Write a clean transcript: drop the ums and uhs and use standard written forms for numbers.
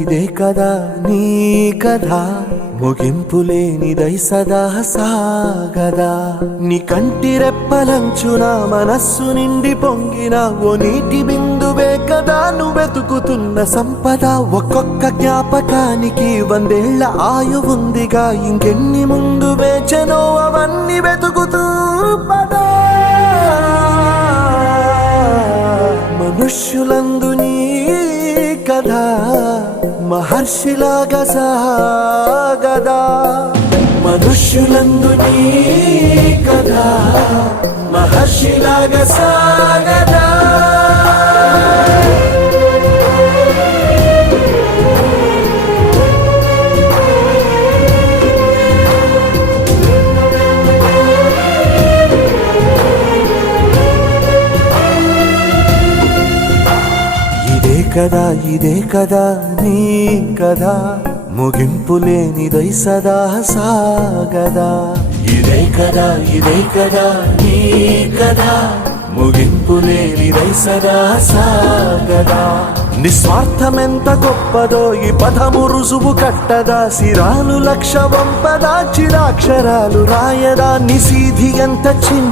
ఇదే కదా నీ కథ ముగింపు లేనిదై సదా సాగదా నీ కంటి రెప్పలంచున మనస్సు నిండి పొంగిన ఓ నీటి బిందువే కదా నువ్వెతుకుతున్న సంపద ఒక్కొక్క జ్ఞాపకానికి 100 ఏళ్ల ఆయువుందిగా ఇంకెన్ని ముందు వేచనో అవన్నీ వెతుకుతూ పదా మనుష్యులందు నీ కథ మహర్షిలాగా సాగదా మనుష్యులందు నీ కథ మహర్షిలాగా సాగదా ఇదే కదా నీ కదా ముగింపు లేనిదై సదా సాగదా ఇదే కదా నీ కదా ముగింపు లేనిదై సదా సాగదా నిస్వార్థమెంత గొప్పదో ఈ పదము రుజువు కట్టదా సిరాలు లక్ష వంపదా చిరాక్షరాలు రాయదా నిసీధి ఎంత చిన్న